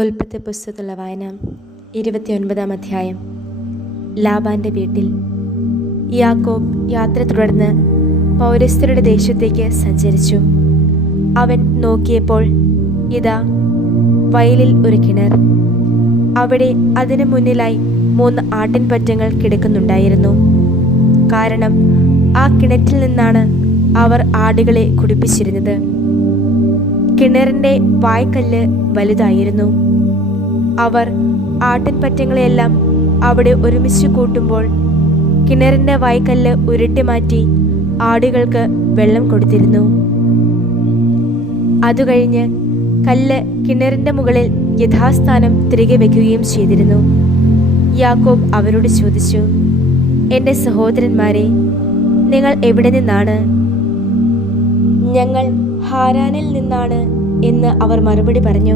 ഉൽപ്പത്തി പുസ്തകത്തിലുള്ള വായന 29-ാം അധ്യായം. ലാബാന്റെ വീട്ടിൽ. യാക്കോബ് യാത്ര തുടർന്ന് പൗരസ്ത്യരുടെ ദേശത്തേക്ക് സഞ്ചരിച്ചു. അവൻ നോക്കിയപ്പോൾ ഇതാ വയലിൽ ഒരു കിണർ. അവിടെ അതിനു മുന്നിലായി 3 ആട്ടിൻപറ്റങ്ങൾ കിടക്കുന്നുണ്ടായിരുന്നു. കാരണം ആ കിണറ്റിൽ നിന്നാണ് അവർ ആടുകളെ കുടിപ്പിച്ചിരുന്നത്. കിണറിന്റെ വായ്ക്കല്ല് വലുതായിരുന്നു. അവർ ആട്ടിൻപറ്റങ്ങളെയെല്ലാം അവിടെ ഒരുമിച്ച് കൂട്ടുമ്പോൾ കിണറിന്റെ വായ്ക്കല്ല് ഉരുട്ടി മാറ്റി ആടുകൾക്ക് വെള്ളം കൊടുത്തിരുന്നു. അതുകഴിഞ്ഞ് കല്ല് കിണറിന്റെ മുകളിൽ യഥാസ്ഥാനം തിരികെ വയ്ക്കുകയും ചെയ്തിരുന്നു. യാക്കോബ് അവരോട് ചോദിച്ചു, എൻ്റെ സഹോദരന്മാരെ, നിങ്ങൾ എവിടെ നിന്നാണ്? ഞങ്ങൾ ഹാരാനിൽ നിന്നാണ് എന്ന് അവർ മറുപടി പറഞ്ഞു.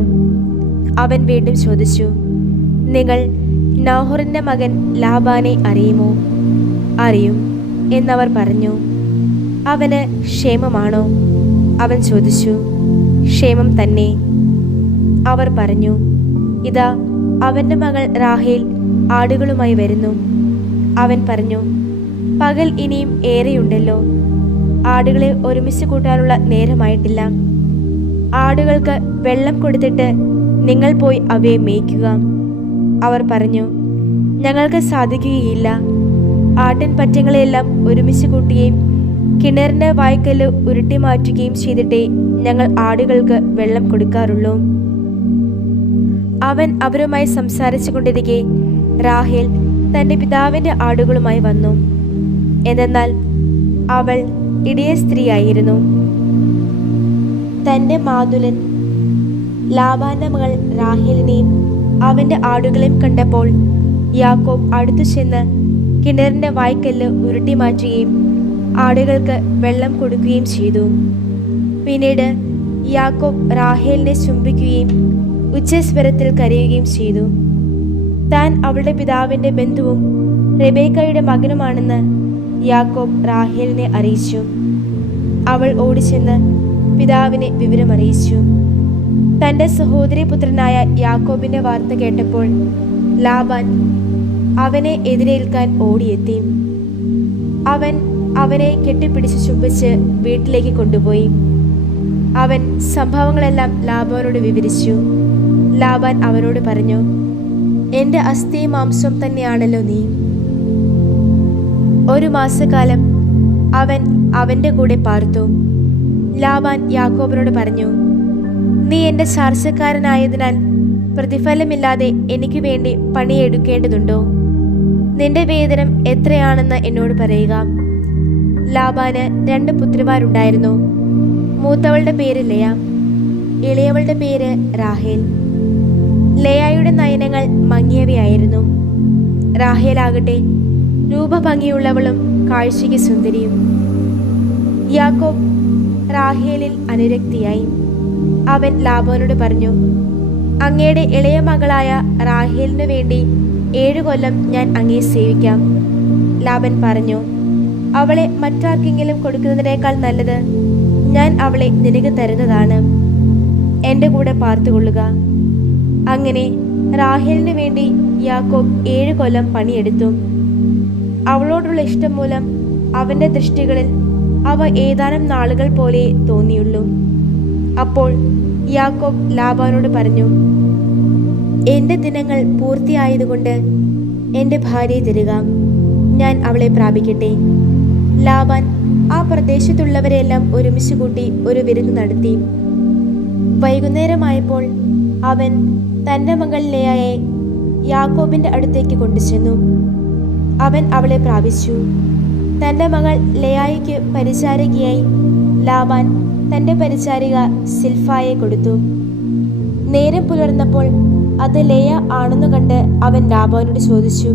അവൻ വീണ്ടും ചോദിച്ചു, നിങ്ങൾ നാഹോറിന്റെ മകൻ ലാബാനെ അറിയുമോ? അറിയും എന്നവർ പറഞ്ഞു. അവന് ക്ഷേമമാണോ? അവൻ ചോദിച്ചു. ക്ഷേമം തന്നെ. അവർ പറഞ്ഞു, ഇതാ അവന്റെ മകൾ റാഹേൽ ആടുകളുമായി വരുന്നു. അവൻ പറഞ്ഞു, പകൽ ഇനിയും ഏറെയുണ്ടല്ലോ, ആടുകളെ ഒരുമിച്ച് കൂട്ടാനുള്ള നേരമായിട്ടില്ല. ആടുകൾക്ക് വെള്ളം കൊടുത്തിട്ട് നിങ്ങൾ പോയി അവയെ മേയ്ക്കുക. അവർ പറഞ്ഞു, ഞങ്ങൾക്ക് സാധിക്കുകയില്ല. ആട്ടിൻപറ്റങ്ങളെയെല്ലാം ഒരുമിച്ച് കൂട്ടുകയും കിണറിന്റെ വായ്ക്കല്ല് ഉരുട്ടി മാറ്റുകയും ചെയ്തിട്ടേ ഞങ്ങൾ ആടുകൾക്ക് വെള്ളം കൊടുക്കാറുള്ളൂ. അവൻ അവരുമായി സംസാരിച്ചു കൊണ്ടിരിക്കെ റാഹേൽ തന്റെ പിതാവിന്റെ ആടുകളുമായി വന്നു. എന്തെന്നാൽ അവൾ ഇടയ സ്ത്രീയായിരുന്നു. തന്റെ മാതുലൻ ലാബാന്റെ മകൾ റാഹേലിനെയും അവന്റെ ആടുകളെയും കണ്ടപ്പോൾ യാക്കോബ് അടുത്തു ചെന്ന് കിണറിന്റെ വായ്ക്കല്ല് ഉരുട്ടി മാറ്റുകയും ആടുകൾക്ക് വെള്ളം കൊടുക്കുകയും ചെയ്തു. പിന്നീട് യാക്കോബ് റാഹേലിനെ ചുംബിക്കുകയും ഉച്ചസ്വരത്തിൽ കരയുകയും ചെയ്തു. താൻ അവളുടെ പിതാവിന്റെ ബന്ധുവും റെബേക്കയുടെ മകനുമാണെന്ന് യാക്കോബ് റാഹേലിനെ അറിയിച്ചു. അവൾ ഓടിച്ചെന്ന് പിതാവിനെ വിവരമറിയിച്ചു. തന്റെ സഹോദരി പുത്രനായ യാക്കോബിന്റെ വാർത്ത കേട്ടപ്പോൾ ലാബാൻ അവനെ എതിരേൽക്കാൻ ഓടിയെത്തി. അവൻ അവനെ കെട്ടിപ്പിടിച്ച് ചുംബിച്ച് വീട്ടിലേക്ക് കൊണ്ടുപോയി. അവൻ സംഭവങ്ങളെല്ലാം ലാബാനോട് വിവരിച്ചു. ലാബാൻ അവനോട് പറഞ്ഞു, എൻ്റെ അസ്ഥിയും മാംസവും തന്നെയാണല്ലോ നീ. 1 മാസക്കാലം അവൻ അവന്റെ കൂടെ പാർത്തു. ലാബാൻ യാക്കോബിനോട് പറഞ്ഞു, നീ എൻ്റെ ചാർച്ചക്കാരനായതിനാൽ പ്രതിഫലമില്ലാതെ എനിക്ക് വേണ്ടി പണിയെടുക്കേണ്ടതുണ്ടോ? നിന്റെ വേതനം എത്രയാണെന്ന് എന്നോട് പറയുക. ലാബാന് 2 പുത്രിമാരുണ്ടായിരുന്നു. മൂത്തവളുടെ പേര് ലെയ, ഇളയവളുടെ പേര് റാഹേൽ. ലെയായുടെ നയനങ്ങൾ മങ്ങിയവയായിരുന്നു. റാഹേലാകട്ടെ രൂപഭംഗിയുള്ളവളും കാഴ്ചയ്ക്ക് സുന്ദരിയും. യാക്കോബ് റാഹേലിൽ അനുരക്തിയായി. അവൻ ലാബാനോട് പറഞ്ഞു, അങ്ങയുടെ ഇളയ മകളായ റാഹേലിനു വേണ്ടി 7 കൊല്ലം ഞാൻ അങ്ങയെ സേവിക്കാം. ലാബൻ പറഞ്ഞു, അവളെ മറ്റാർക്കെങ്കിലും കൊടുക്കുന്നതിനേക്കാൾ നല്ലത് ഞാൻ അവളെ നിനക്ക് തരുന്നതാണ്. എൻ്റെ കൂടെ പാർത്തുകൊള്ളുക. അങ്ങനെ റാഹേലിനു വേണ്ടി യാക്കോബ് 7 കൊല്ലം പണിയെടുത്തു. അവളോടുള്ള ഇഷ്ടം മൂലം അവന്റെ ദൃഷ്ടികളിൽ അവ ഏതാനും നാളുകൾ പോലെ തോന്നിയുള്ളൂ. അപ്പോൾ യാക്കോബ് ലാബാനോട് പറഞ്ഞു, എൻ്റെ ദിനങ്ങൾ പൂർത്തിയായതുകൊണ്ട് എൻ്റെ ഭാര്യയെ തരിക, ഞാൻ അവളെ പ്രാപിക്കട്ടെ. ലാബാൻ ആ പ്രദേശത്തുള്ളവരെല്ലാം ഒരുമിച്ച് കൂട്ടി ഒരു വിരുന്ന് നടത്തി. വൈകുന്നേരമായപ്പോൾ അവൻ തൻ്റെ മകൾ ലെയയെ യാക്കോബിന്റെ അടുത്തേക്ക് കൊണ്ടുചെന്നു. അവൻ അവളെ പ്രാപിച്ചു. തൻ്റെ മകൾ ലെയായ്ക്ക് പരിചാരികയായി ലാബാൻ തൻ്റെ പരിചാരിക സിൽഫായെ കൊടുത്തു. നേരം പുലർന്നപ്പോൾ അത് ലെയ ആണെന്നു കണ്ട് അവൻ ലാബാനോട് ചോദിച്ചു,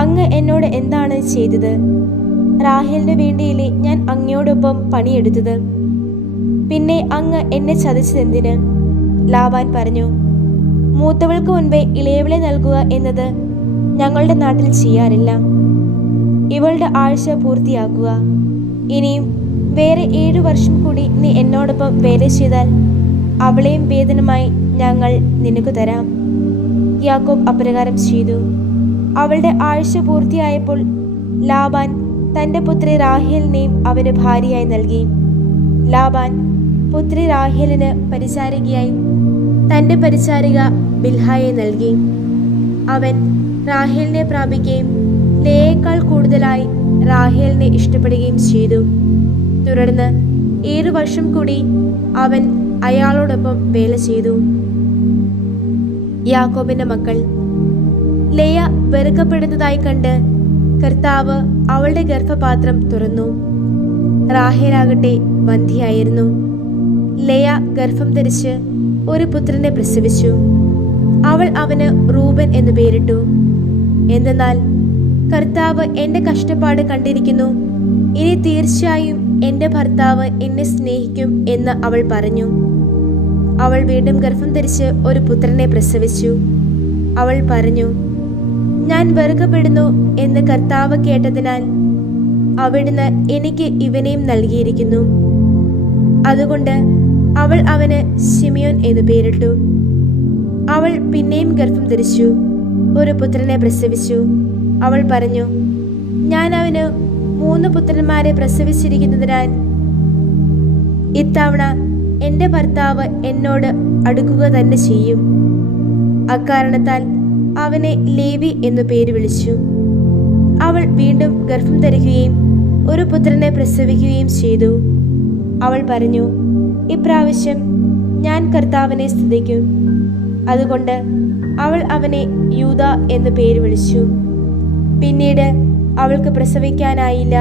അങ്ങ് എന്നോട് എന്താണ് ചെയ്തത്? റാഹേലിനു വേണ്ടിയില്ലേ ഞാൻ അങ്ങയോടൊപ്പം പണിയെടുത്തത്? പിന്നെ അങ്ങ് എന്നെ ചതിച്ചതെന്തിന്? ലാബാൻ പറഞ്ഞു, മൂത്തവൾക്ക് മുൻപേ ഇളയവളെ നൽകുക എന്നത് ഞങ്ങളുടെ നാട്ടിൽ ചെയ്യാറില്ല. ഇവളുടെ ആഴ്ച പൂർത്തിയാക്കുക. ഇനിയും വേറെ 7 വർഷം കൂടി നീ എന്നോടൊപ്പം വേല ചെയ്താൽ അവളെയും വേതനമായി ഞങ്ങൾ നിനക്ക് തരാം. യാക്കോബ് അപ്രകാരം ചെയ്തു. അവളുടെ ആഴ്ച പൂർത്തിയായപ്പോൾ ലാബാൻ തൻ്റെ പുത്രി റാഹേലിനെയും അവന് ഭാര്യയായി നൽകി. ലാബാൻ പുത്രി റാഹേലിന് പരിചാരികയായി തൻ്റെ പരിചാരിക ബിൽഹായെ നൽകി. അവൻ റാഹേലിനെ പ്രാപിക്കുകയും ലേയേക്കാൾ കൂടുതലായി റാഹേലിനെ ഇഷ്ടപ്പെടുകയും ചെയ്തു. തുടർന്ന് 7 വർഷം കൂടി അവൻ അയാളോടൊപ്പം വേല ചെയ്തു. യാക്കോബിന്റെ മക്കൾ. ലേയ വെറുക്കപ്പെടുന്നതായി കണ്ട് കർത്താവ് അവളുടെ ഗർഭപാത്രം തുറന്നു. റാഹേലാകട്ടെ ബന്ധിയായിരുന്നു. ലേയ ഗർഭം ധരിച്ച് ഒരു പുത്രനെ പ്രസവിച്ചു. അവൾ അവന് റൂബൻ എന്നു പേരിട്ടു. എന്തെന്നാൽ കർത്താവ് എൻ്റെ കഷ്ടപ്പാട് കണ്ടിരിക്കുന്നു, ഇനി തീർച്ചയായും എൻ്റെ ഭർത്താവ് എന്നെ സ്നേഹിക്കും എന്ന് അവൾ പറഞ്ഞു. അവൾ വീണ്ടും ഗർഭം ധരിച്ച് ഒരു പുത്രനെ പ്രസവിച്ചു. അവൾ പറഞ്ഞു, ഞാൻ വെറുക്കപ്പെടുന്നു എന്ന് കർത്താവ് കേട്ടതിനാൽ അവിടുന്ന് എനിക്ക് ഇവനെയും നൽകിയിരിക്കുന്നു. അതുകൊണ്ട് അവൾ അവന് ശിമിയോൻ എന്നു പേരിട്ടു. അവൾ പിന്നെയും ഗർഭം ധരിച്ചു ഒരു പുത്രനെ പ്രസവിച്ചു. അവൾ പറഞ്ഞു, ഞാൻ അവന് 3 പുത്രന്മാരെ പ്രസവിച്ചിരിക്കുന്നതിനാൽ ഇത്തവണ എൻ്റെ ഭർത്താവ് എന്നോട് അടുക്കുക തന്നെ ചെയ്യും. അക്കാരണത്താൽ അവനെ ലേവി എന്നു പേര് വിളിച്ചു. അവൾ വീണ്ടും ഗർഭം ധരിക്കുകയും ഒരു പുത്രനെ പ്രസവിക്കുകയും ചെയ്തു. അവൾ പറഞ്ഞു, ഇപ്രാവശ്യം ഞാൻ കർത്താവിനെ സ്തുതിക്കും. അതുകൊണ്ട് അവൾ അവനെ യൂദാ എന്നു പേര് വിളിച്ചു. പിന്നീട് അവൾക്ക് പ്രസവിക്കാനായില്ല.